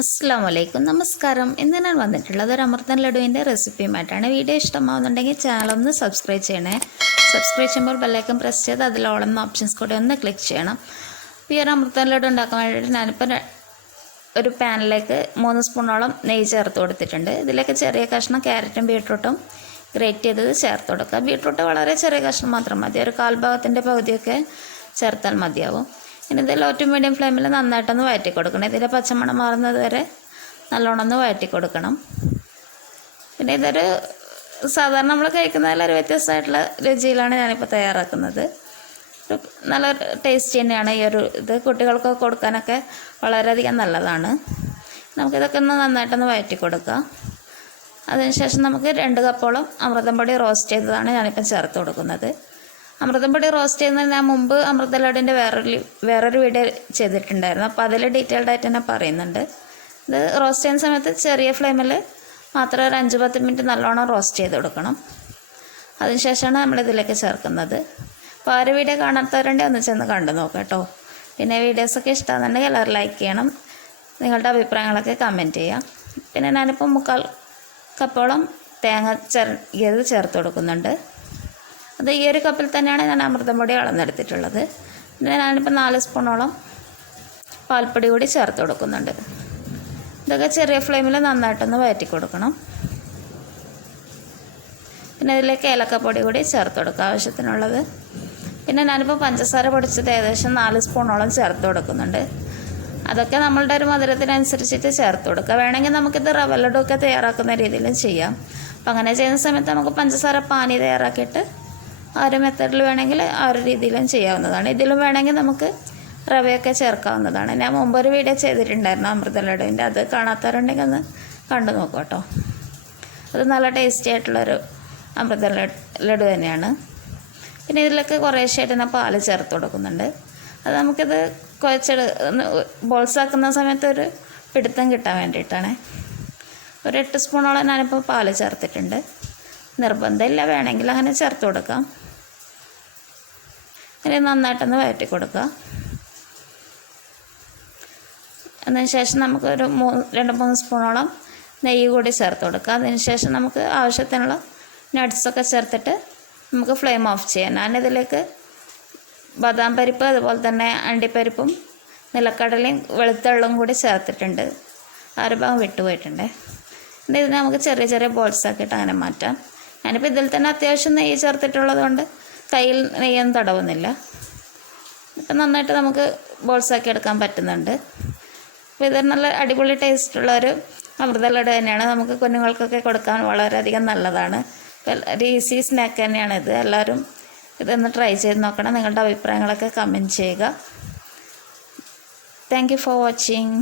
അസ്സലാമലൈക്കും നമസ്കാരം. ഇന്ന് ഞാൻ വന്നിട്ടുള്ളത് ഒരു അമൃതം ലഡുവിൻ്റെ റെസിപ്പിയുമായിട്ടാണ്. വീഡിയോ ഇഷ്ടമാവുന്നുണ്ടെങ്കിൽ ചാനൽ ഒന്ന് സബ്സ്ക്രൈബ് ചെയ്യണേ. സബ്സ്ക്രൈബ് ചെയ്യുമ്പോൾ ബെല്ലൈക്കൺ പ്രസ് ചെയ്ത് അതിൽ ഓളുന്ന ഓപ്ഷൻസ് കൂടെ ഒന്ന് ക്ലിക്ക് ചെയ്യണം. ഈ ഒരു അമൃതം ലഡു ഉണ്ടാക്കാൻ വേണ്ടിയിട്ട് ഞാനിപ്പോൾ ഒരു പാനിലേക്ക് 3 സ്പൂണോളം നെയ്യ് ചേർത്ത് കൊടുത്തിട്ടുണ്ട്. ഇതിലേക്ക് ചെറിയ കഷ്ണം ക്യാരറ്റും ബീട്രൂട്ടും ഗ്രേറ്റ് ചെയ്തത് ചേർത്ത് കൊടുക്കുക. ബീട്രൂട്ട് വളരെ ചെറിയ കഷ്ണം മാത്രം മതി, ഒരു 1/4 ഭാഗത്തിൻ്റെ പകുതിയൊക്കെ ചേർത്താൽ മതിയാവും. ഇനി ഇത് ലോ ടു മീഡിയം ഫ്ലെയിമിൽ നന്നായിട്ടൊന്ന് വഴറ്റി കൊടുക്കണം. ഇതിൻ്റെ പച്ചമണം മാറുന്നത് വരെ നല്ലോണം ഒന്ന് വഴറ്റി കൊടുക്കണം. പിന്നെ ഇതൊരു സാധാരണ നമ്മൾ കഴിക്കുന്നതിലൊരു വ്യത്യസ്തമായിട്ടുള്ള രുചിയിലാണ് ഞാനിപ്പോൾ തയ്യാറാക്കുന്നത്. നല്ല ടേസ്റ്റ് തന്നെയാണ് ഈ ഒരു ഇത്. കുട്ടികൾക്കൊക്കെ കൊടുക്കാനൊക്കെ വളരെയധികം നല്ലതാണ്. നമുക്കിതൊക്കെ ഒന്ന് നന്നായിട്ടൊന്ന് വഴറ്റി കൊടുക്കാം. അതിനുശേഷം നമുക്ക് 2 കപ്പോളം അമൃതം പൊടി റോസ്റ്റ് ചെയ്തതാണ് ഞാനിപ്പം ചേർത്ത് കൊടുക്കുന്നത്. അമൃതം പൊടി റോസ്റ്റ് ചെയ്യുന്നതിന് ഞാൻ മുമ്പ് അമൃത ലഡുവിൻ്റെ വേറൊരു വീഡിയോ ചെയ്തിട്ടുണ്ടായിരുന്നു. അപ്പോൾ അതിൽ ഡീറ്റെയിൽഡ് ആയിട്ട് തന്നെ പറയുന്നുണ്ട്. ഇത് റോസ്റ്റ് ചെയ്യുന്ന സമയത്ത് ചെറിയ ഫ്ലെയിമിൽ മാത്രം ഒരു 5-10 മിനിറ്റ് നല്ലോണം റോസ്റ്റ് ചെയ്ത് കൊടുക്കണം. അതിനുശേഷമാണ് നമ്മളിതിലേക്ക് ചേർക്കുന്നത്. അപ്പോൾ ആ ഒരു വീഡിയോ കാണാത്തവരുണ്ടെങ്കിൽ ഒന്ന് ചെന്ന് കണ്ടു നോക്കാം കേട്ടോ. പിന്നെ വീഡിയോസൊക്കെ ഇഷ്ടമാണെന്നുണ്ടെങ്കിൽ എല്ലാവരും ലൈക്ക് ചെയ്യണം. നിങ്ങളുടെ അഭിപ്രായങ്ങളൊക്കെ കമൻറ്റ് ചെയ്യാം. പിന്നെ ഞാനിപ്പോൾ 3/4 കപ്പോളം തേങ്ങ ചിരകിയത് ചേർത്ത് കൊടുക്കുന്നുണ്ട്. അത് ഈ ഒരു കപ്പിൽ തന്നെയാണ് ഞാൻ അമൃതം പൊടി അളന്നെടുത്തിട്ടുള്ളത്. പിന്നെ ഞാനിപ്പോൾ 4 സ്പൂണോളം പാൽപ്പൊടി കൂടി ചേർത്ത് കൊടുക്കുന്നുണ്ട്. ഇതൊക്കെ ചെറിയ ഫ്ലെയിമിൽ നന്നായിട്ടൊന്ന് വഴറ്റി കൊടുക്കണം. പിന്നെ ഇതിലേക്ക് ഏലക്കപ്പൊടി കൂടി ചേർത്ത് കൊടുക്കുക ആവശ്യത്തിനുള്ളത്. പിന്നെ ഞാനിപ്പോൾ പഞ്ചസാര പൊടിച്ചത് ഏകദേശം 4 സ്പൂണോളം ചേർത്ത് കൊടുക്കുന്നുണ്ട്. അതൊക്കെ നമ്മളുടെ ഒരു മധുരത്തിനനുസരിച്ചിട്ട് ചേർത്ത് കൊടുക്കുക. വേണമെങ്കിൽ നമുക്കിത് റവ ലഡു ഒക്കെ തയ്യാറാക്കുന്ന രീതിയിലും ചെയ്യാം. അപ്പം അങ്ങനെ ചെയ്യുന്ന സമയത്ത് നമുക്ക് പഞ്ചസാര പാനി തയ്യാറാക്കിയിട്ട് ആ ഒരു മെത്തേഡിൽ വേണമെങ്കിൽ ആ ഒരു രീതിയിലും ചെയ്യാവുന്നതാണ്. ഇതിലും വേണമെങ്കിൽ നമുക്ക് റവയൊക്കെ ചേർക്കാവുന്നതാണ്. ഞാൻ മുമ്പൊരു വീഡിയോ ചെയ്തിട്ടുണ്ടായിരുന്നു അമൃത ലഡുവിൻ്റെ. അത് കാണാത്തവരുണ്ടെങ്കിൽ ഒന്ന് കണ്ടു നോക്കൂ കേട്ടോ. അത് നല്ല ടേസ്റ്റി ആയിട്ടുള്ളൊരു അമൃത ലഡു തന്നെയാണ്. പിന്നെ ഇതിലൊക്കെ കുറേശ്ശായിട്ട് ഞാൻ പാല് ചേർത്ത് കൊടുക്കുന്നുണ്ട്. അത് നമുക്കിത് ബോൾസാക്കുന്ന സമയത്ത് ഒരു പിടുത്തം കിട്ടാൻ വേണ്ടിയിട്ടാണ്. ഒരു 8 സ്പൂണോളം ഞാനിപ്പോൾ പാല് ചേർത്തിട്ടുണ്ട്. നിർബന്ധമില്ല, വേണമെങ്കിൽ അങ്ങനെ ചേർത്ത് കൊടുക്കാം. ഇനി നന്നായിട്ടൊന്ന് വഴറ്റി കൊടുക്കുക. അതിനുശേഷം നമുക്ക് ഒരു 2-3 സ്പൂണോളം നെയ്യ് കൂടി ചേർത്ത് കൊടുക്കുക. അതിനുശേഷം നമുക്ക് ആവശ്യത്തിനുള്ള നട്ട്സൊക്കെ ചേർത്തിട്ട് നമുക്ക് ഫ്ലെയിം ഓഫ് ചെയ്യാം. ഞാനിതിലേക്ക് ബദാം പരിപ്പ്, അതുപോലെ തന്നെ അണ്ടിപ്പരിപ്പും നിലക്കടലയും വെളുത്തുള്ളും കൂടി ചേർത്തിട്ടുണ്ട്. ആ ഒരു ഭാഗം വിട്ടുപോയിട്ടുണ്ട്. പിന്നെ ഇതിന് നമുക്ക് ചെറിയ ചെറിയ ബോൾസാക്കിയിട്ട് അങ്ങനെ മാറ്റാം. ഞാനിപ്പോൾ ഇതിൽ തന്നെ അത്യാവശ്യം നെയ്യ് ചേർത്തിട്ടുള്ളത് കൊണ്ട് കയ്യിൽ നെയ്യൊന്നും തടവുന്നില്ല. ഇപ്പം നന്നായിട്ട് നമുക്ക് ബോൾസാക്കി എടുക്കാൻ പറ്റുന്നുണ്ട്. അപ്പോൾ ഇത് നല്ല അടിപൊളി ടേസ്റ്റുള്ളൊരു അമൃത ലഡു തന്നെയാണ്. നമുക്ക് കുഞ്ഞുങ്ങൾക്കൊക്കെ കൊടുക്കാൻ വളരെയധികം നല്ലതാണ്. ഒരു ഈസി സ്നാക്ക് തന്നെയാണിത്. എല്ലാവരും ഇതൊന്ന് ട്രൈ ചെയ്ത് നോക്കണം. നിങ്ങളുടെ അഭിപ്രായങ്ങളൊക്കെ കമൻറ്റ് ചെയ്യുക. Thank you for watching.